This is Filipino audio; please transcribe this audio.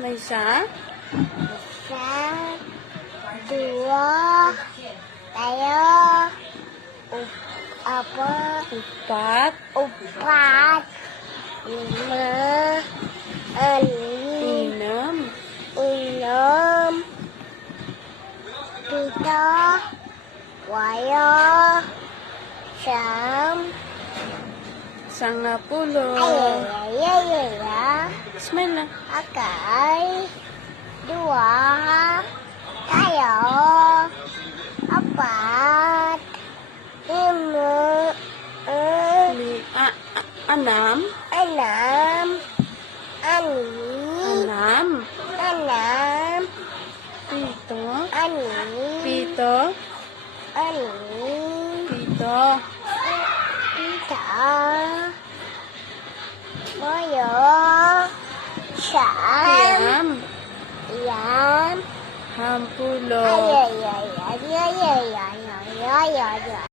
May isa? Isa, dua, tayo, Upat, upat, lima, enam, enam, pito, walo, siyam, 10. ay, Smile na. akay, dua, tayo, apat, lima, Enam, enam, enam, enam, pito, pito, pito, pito, walo, siyam, siyam, yam, 10. ay,